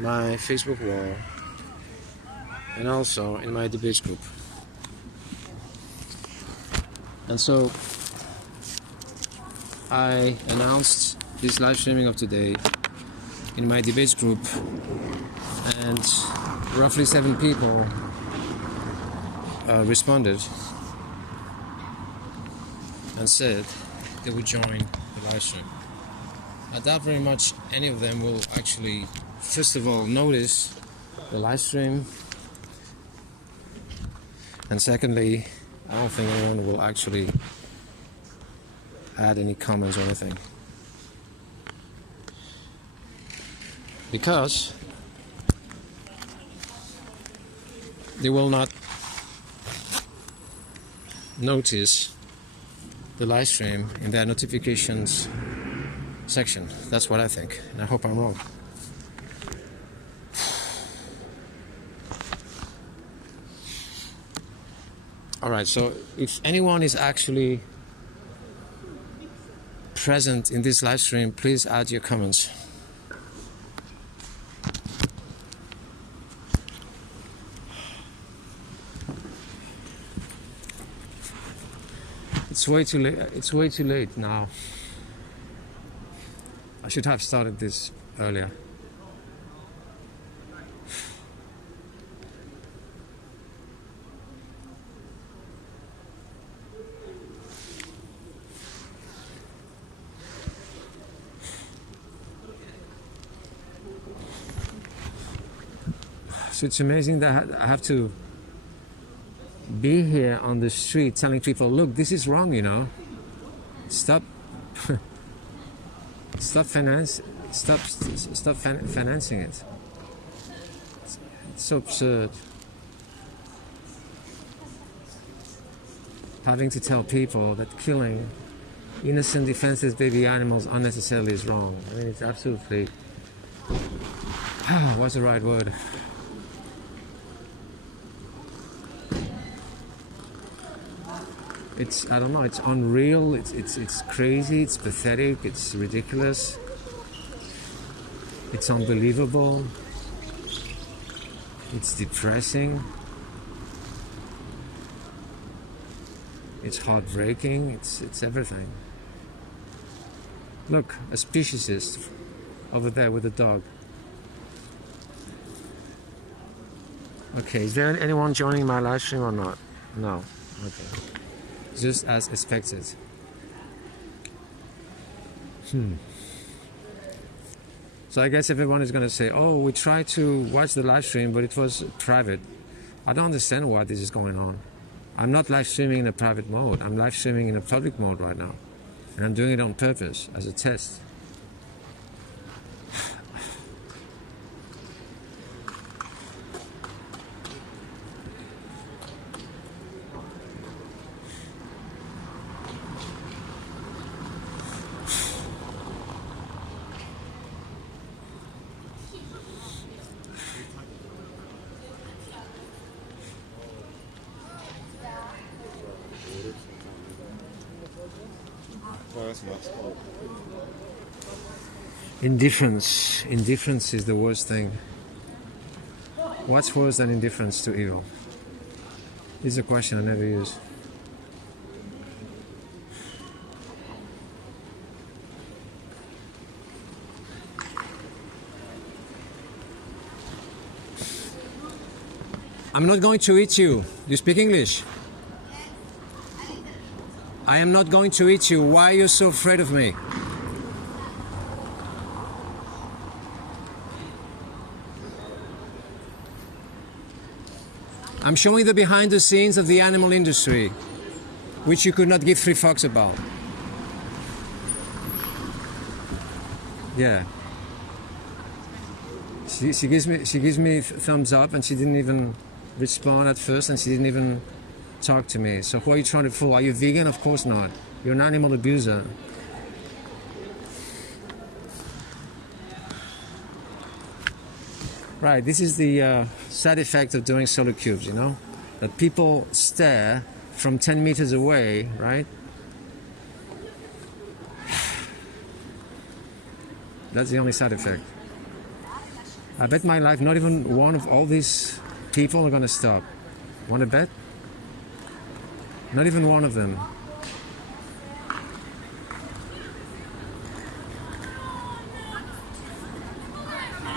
my Facebook wall, and also in my debates group. And so I announced this live streaming of today in my debates group, and roughly 7 people responded and said they would join the live stream. I doubt very much any of them will actually, first of all, notice the live stream, and secondly, I don't think anyone will actually add any comments or anything, because they will not notice the live stream in their notifications section. That's what I think, and I hope I'm wrong. Alright, so if anyone is actually present in this live stream, please add your comments. It's way too late. It's way too late now. I should have started this earlier. So it's amazing that I have to be here on the street telling people, look, this is wrong, you know. Stop financing it. It's so absurd. Having to tell people that killing innocent, defenseless baby animals unnecessarily is wrong. I mean, it's absolutely... what's the right word? I don't know, it's unreal, it's crazy, it's pathetic, it's ridiculous, it's unbelievable, it's depressing, it's heartbreaking, it's everything. Look, a speciesist over there with a dog. Okay, is there anyone joining my live stream or not? No. Okay. Just as expected. So I guess everyone is going to say, oh, we tried to watch the live stream, but it was private. I don't understand why this is going on. I'm not live streaming in a private mode. I'm live streaming in a public mode right now. And I'm doing it on purpose, as a test. Indifference. Indifference is the worst thing. What's worse than indifference to evil? This is a question I never use. I'm not going to eat you. You speak English? I am not going to eat you. Why are you so afraid of me? I'm showing the behind the scenes of the animal industry, which you could not give 3 fucks about. Yeah. She gives me thumbs up, and she didn't even respond at first, and she didn't even talk to me. So who are you trying to fool? Are you vegan? Of course not. You're an animal abuser. Right, this is the side effect of doing solar cubes, you know? That people stare from 10 meters away, right? That's the only side effect. I bet my life not even one of all these people are gonna stop. Want to bet? Not even one of them.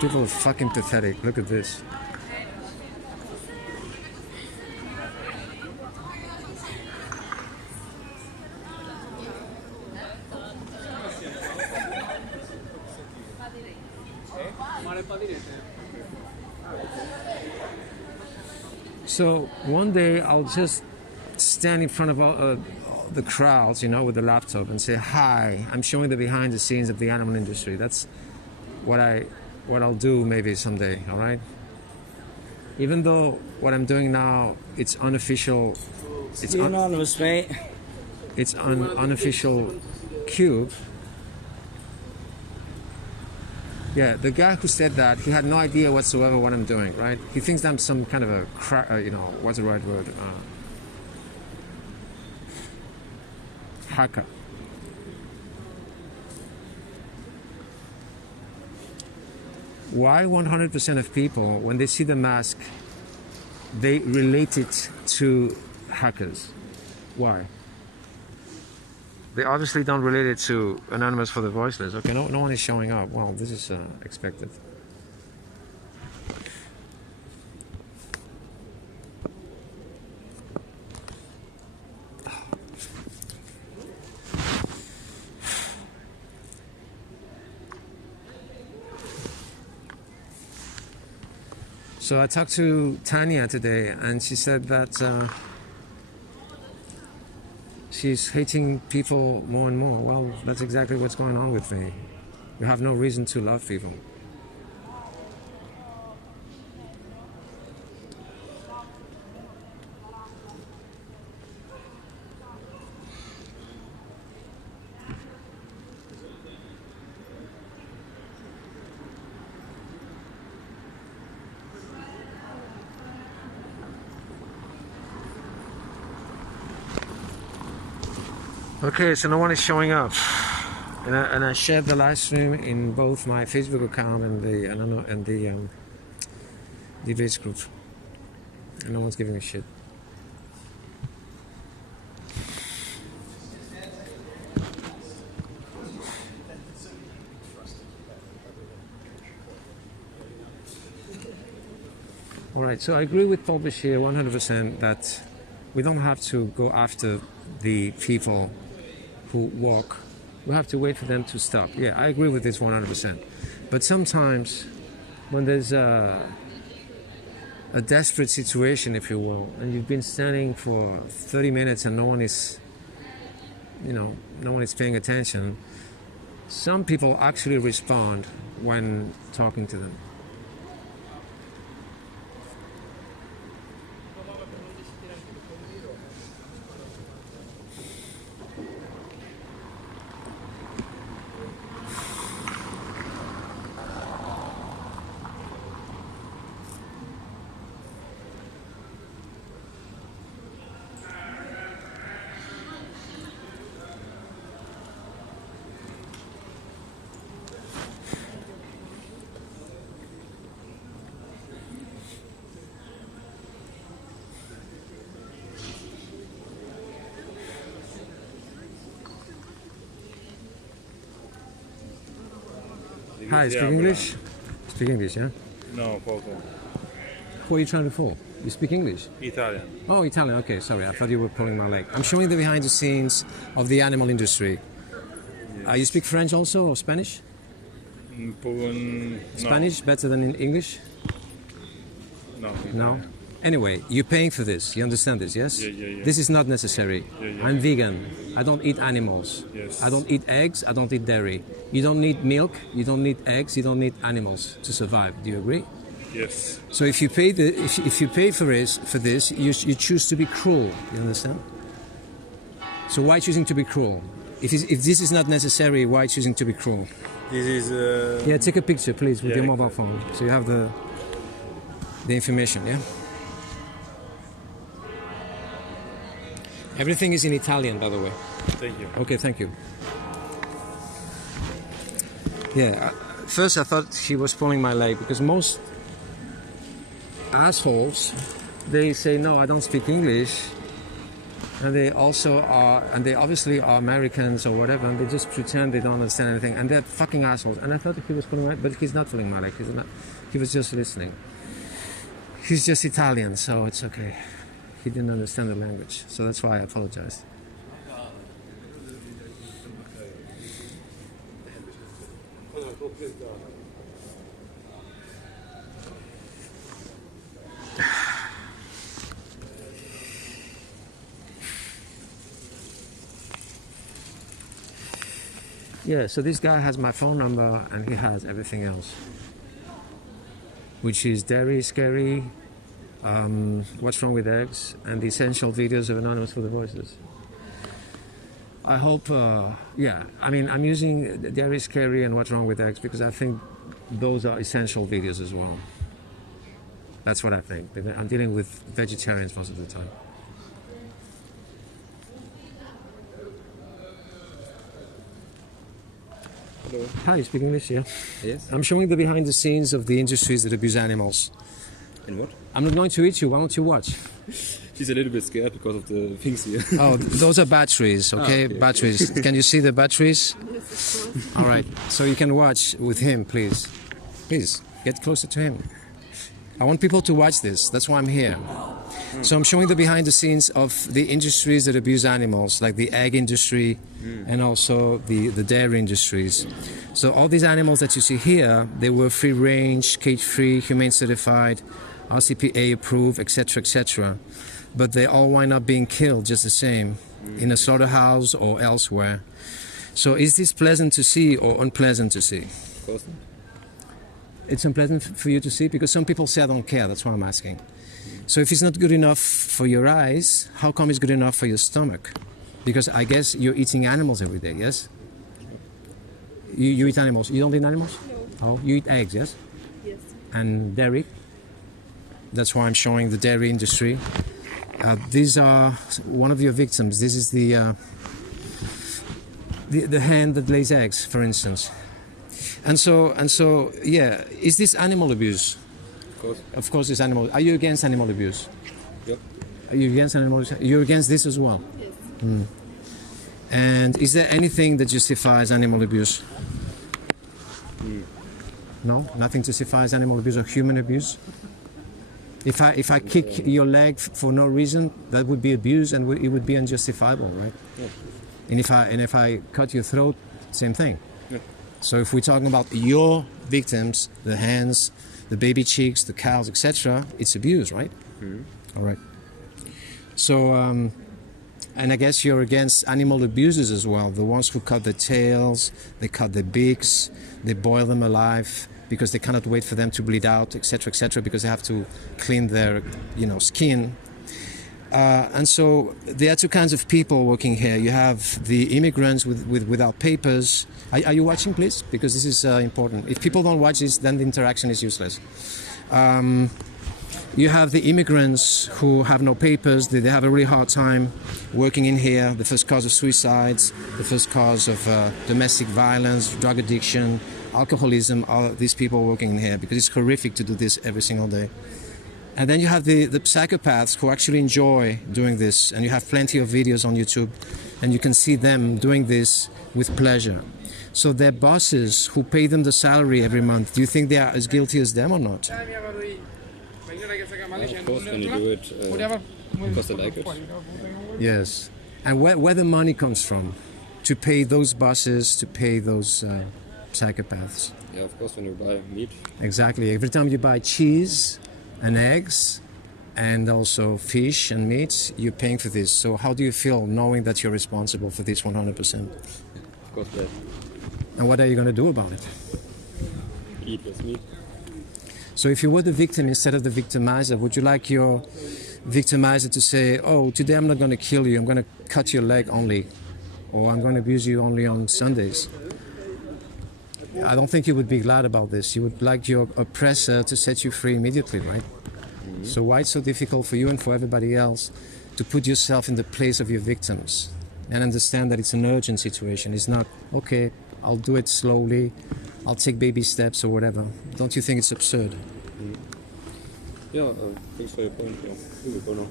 People are fucking pathetic. Look at this. So one day I'll just stand in front of all the crowds, you know, with the laptop and say, "Hi, I'm showing the behind the scenes of the animal industry." That's what I'll do maybe someday. All right. Even though what I'm doing now, it's unofficial. It's anonymous, mate. It's an unofficial cube. Yeah, the guy who said that, he had no idea whatsoever what I'm doing, right? He thinks I'm some kind of a you know, what's the right word? Hacker. Why 100% of people, when they see the mask, they relate it to hackers? Why? They obviously don't relate it to Anonymous for the Voiceless. Okay, no one is showing up. Well, this is expected. So I talked to Tanya today, and she said that she's hating people more and more. Well, that's exactly what's going on with me. You have no reason to love people. Okay, so no one is showing up, and I shared the live stream in both my Facebook account and the debates group, and no one's giving a shit. All right, so I agree with Paul Bashir 100% that we don't have to go after the people who walk. We have to wait for them to stop. Yeah, I agree with this 100%. But sometimes when there's a desperate situation, if you will, and you've been standing for 30 minutes and no one is paying attention, some people actually respond when talking to them. Hi, speak English? Speak English, yeah? No, poco. Who are you trying to fool? You speak English? Italian. Oh, Italian, okay, sorry, I thought you were pulling my leg. I'm showing the behind the scenes of the animal industry. Yes. You speak French also, or Spanish? No. Spanish, better than in English? No. No? Anyway, you're paying for this, you understand this, yes? Yeah. This is not necessary. Yeah. I'm vegan, I don't eat animals. Yes. I don't eat eggs, I don't eat dairy. You don't need milk, you don't need eggs, you don't need animals to survive. Do you agree? Yes. So if you pay if you pay for this, you choose to be cruel. You understand? So why choosing to be cruel? If this is not necessary, why choosing to be cruel? This is. Yeah, take a picture, please, with your yeah, mobile phone, so you have the information. Yeah. Everything is in Italian, by the way. Thank you. Okay, thank you. Yeah, first I thought he was pulling my leg because most assholes, they say, no, I don't speak English. And they also are, and they obviously are Americans or whatever, and they just pretend they don't understand anything. And they're fucking assholes. And I thought he was pulling my leg, but he's not pulling my leg. He was just listening. He's just Italian, so it's okay. He didn't understand the language. So that's why I apologized. Yeah, so this guy has my phone number and he has everything else, which is Dairy Scary, What's Wrong with Eggs, and the essential videos of Anonymous for the Voices. I hope, yeah, I mean, I'm using Dairy Scary and What's Wrong with Eggs because I think those are essential videos as well. That's what I think. I'm dealing with vegetarians most of the time. Hello. Hi, you speak English, yeah? Yes. I'm showing the behind the scenes of the industries that abuse animals. And what? I'm not going to eat you, why don't you watch? She's a little bit scared because of the things here. Oh, those are batteries, okay? Okay. Batteries. Can you see the batteries? Yes, of course. All right, so you can watch with him, please. Please, get closer to him. I want people to watch this, that's why I'm here. So I'm showing the behind the scenes of the industries that abuse animals, like the egg industry and also the dairy industries. So all these animals that you see here, they were free range, cage free, humane certified, RCPA approved, etc., etc. But they all wind up being killed just the same in a slaughterhouse or elsewhere. So is this pleasant to see or unpleasant to see? Of course not. It's unpleasant for you to see because some people say I don't care, that's why I'm asking. So if it's not good enough for your eyes, how come it's good enough for your stomach? Because I guess you're eating animals every day, yes? You eat animals. You don't eat animals? No. Oh, you eat eggs, yes? Yes. And dairy? That's why I'm showing the dairy industry. These are one of your victims. This is the hen that lays eggs, for instance. And so, yeah, is this animal abuse? Of course. Of course, it's animal. Are you against animal abuse? Yep. Are you against animal abuse? You're against this as well? Yes. And is there anything that justifies animal abuse? No? Nothing justifies animal abuse or human abuse? If I kick your leg for no reason, that would be abuse and it would be unjustifiable, right? Yeah. And if I cut your throat, same thing. Yeah. So if we're talking about your victims, the hens, the baby chicks, the cows, etc., it's abuse, right? All right. So, and I guess you're against animal abusers as well, the ones who cut their tails, they cut their beaks, they boil them alive because they cannot wait for them to bleed out, etc., because they have to clean their, skin. And so there are two kinds of people working here. You have the immigrants without papers. Are you watching, please? Because this is important. If people don't watch this, then the interaction is useless. You have the immigrants who have no papers. They have a really hard time working in here. The first cause of suicides, the first cause of domestic violence, drug addiction, alcoholism, all these people working in here because it's horrific to do this every single day. And then you have the psychopaths who actually enjoy doing this, and you have plenty of videos on YouTube, and you can see them doing this with pleasure. So their bosses who pay them the salary every month, do you think they are as guilty as them or not? Of course, when you do it because they like it. Yes. And where the money comes from to pay those bosses, to pay those psychopaths? Yeah, of course, when you buy meat. Exactly. Every time you buy cheese and eggs and also fish and meat, you're paying for this. So how do you feel knowing that you're responsible for this 100%? Of course, bad. And what are you going to do about it? Eat less meat. So if you were the victim instead of the victimizer, would you like your victimizer to say, oh, today I'm not going to kill you, I'm going to cut your leg only, or I'm going to abuse you only on Sundays? I don't think you would be glad about this. You would like your oppressor to set you free immediately, right? So why it's so difficult for you and for everybody else to put yourself in the place of your victims and understand that it's an urgent situation? It's not, okay, I'll do it slowly, I'll take baby steps or whatever. Don't you think it's absurd? Yeah, thanks for your point. Yeah, we will go now.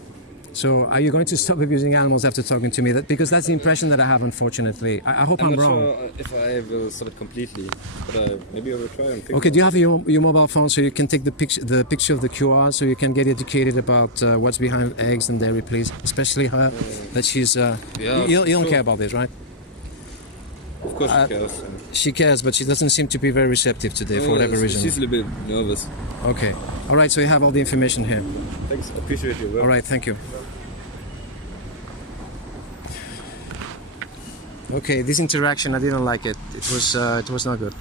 So are you going to stop abusing animals after talking to me? Because that's the impression that I have, unfortunately. I hope I'm not wrong. sure if I will stop it completely, but maybe I will try and figure Okay, it do you out. have your mobile phone so you can take the picture of the QR so you can get educated about what's behind eggs and dairy, please? Especially her, that she's... Yeah, you don't sure. care about this, right? Of course she cares. She cares, but she doesn't seem to be very receptive today for whatever reason. She's a little bit nervous. Okay. All right, so you have all the information here. Thanks, appreciate your work. All right, thank you. Okay, this interaction, I didn't like it. It was not good.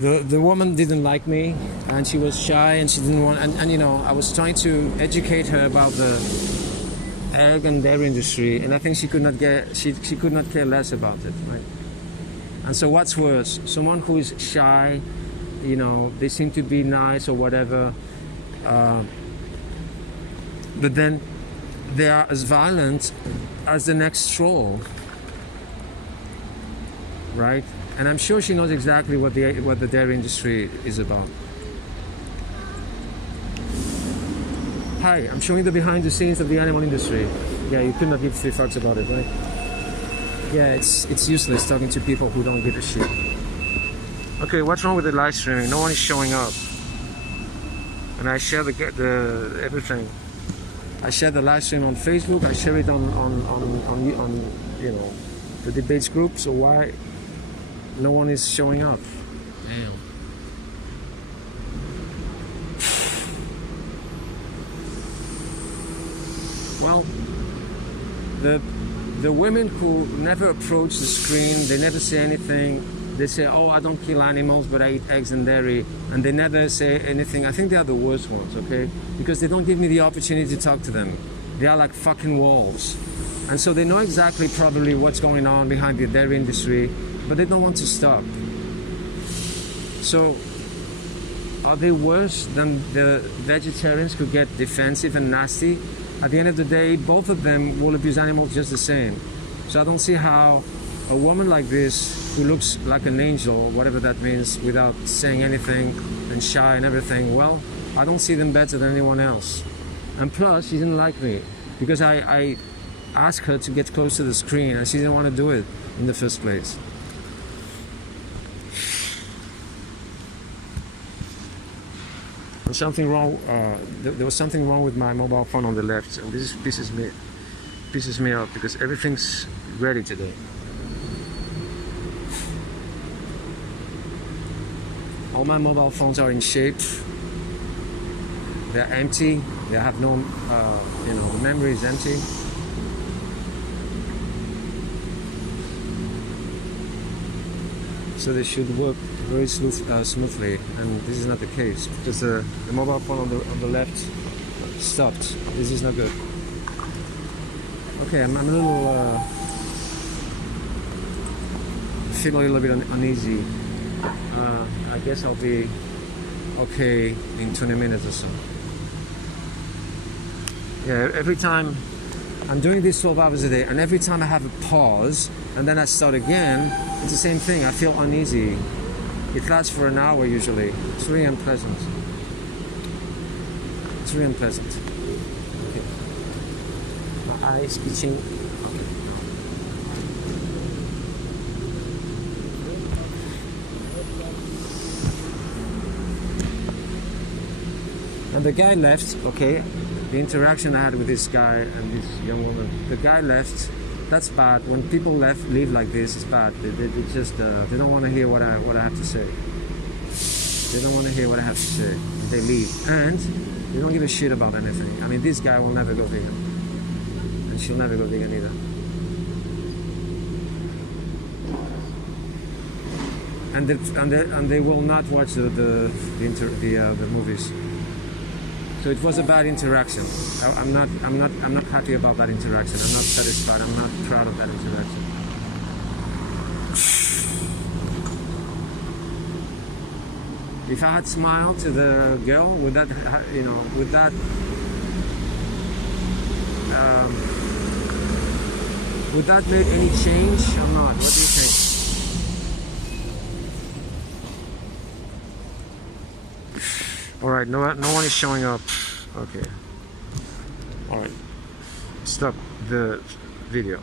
The woman didn't like me, and she was shy, and she didn't want. And you know, I was trying to educate her about the egg and dairy industry, and I think she could not care less about it, right? And so, what's worse, someone who is shy, you know, they seem to be nice or whatever, but then they are as violent as the next troll, right? And I'm sure she knows exactly what the dairy industry is about. Hi, I'm showing the behind the scenes of the animal industry. Yeah, you could not give 3 fucks about it, right? Yeah, it's useless talking to people who don't give a shit. Okay, what's wrong with the live streaming? No one is showing up. And I share the everything. I share the live stream on Facebook. I share it on you know, the debates group. So why no one is showing up? Damn. Well, the women who never approach the screen, they never say anything. They say, oh, I don't kill animals, but I eat eggs and dairy. And they never say anything. I think they are the worst ones, okay? Because they don't give me the opportunity to talk to them. They are like fucking wolves. And so they know exactly probably what's going on behind the dairy industry, but they don't want to stop. So, are they worse than the vegetarians who get defensive and nasty? At the end of the day, both of them will abuse animals just the same. So I don't see how a woman like this, who looks like an angel, whatever that means, without saying anything and shy and everything, well, I don't see them better than anyone else. And plus, she didn't like me because I asked her to get close to the screen and she didn't want to do it in the first place. Something wrong. There was something wrong with my mobile phone on the left, and this pisses me off because everything's ready today. All my mobile phones are in shape. They're empty. They have no, you know, memory is empty. So they should work very smoothly, and this is not the case because the mobile phone on the left stopped. This is not good. Okay, I'm a little feel a little bit uneasy. I guess I'll be okay in 20 minutes or so. Yeah, every time I'm doing this 12 hours a day, and every time I have a pause and then I start again, it's the same thing. I feel uneasy. It lasts for an hour usually. It's really unpleasant. It's really unpleasant. Okay. My eyes itching. And the guy left, okay? The interaction I had with this guy and this young woman. The guy left. That's bad. When people leave like this, it's bad. They just they don't want to hear what I have to say. They don't want to hear what I have to say. They leave, and they don't give a shit about anything. I mean, this guy will never go vegan, and she'll never go vegan either. And they will not watch the movies. So it was a bad interaction. I'm not happy about that interaction. I'm not satisfied. I'm not proud of that interaction. If I had smiled to the girl, would that, you know, would that make any change or not? What do you think? All right, no one is showing up. Okay. All right. Stop the video.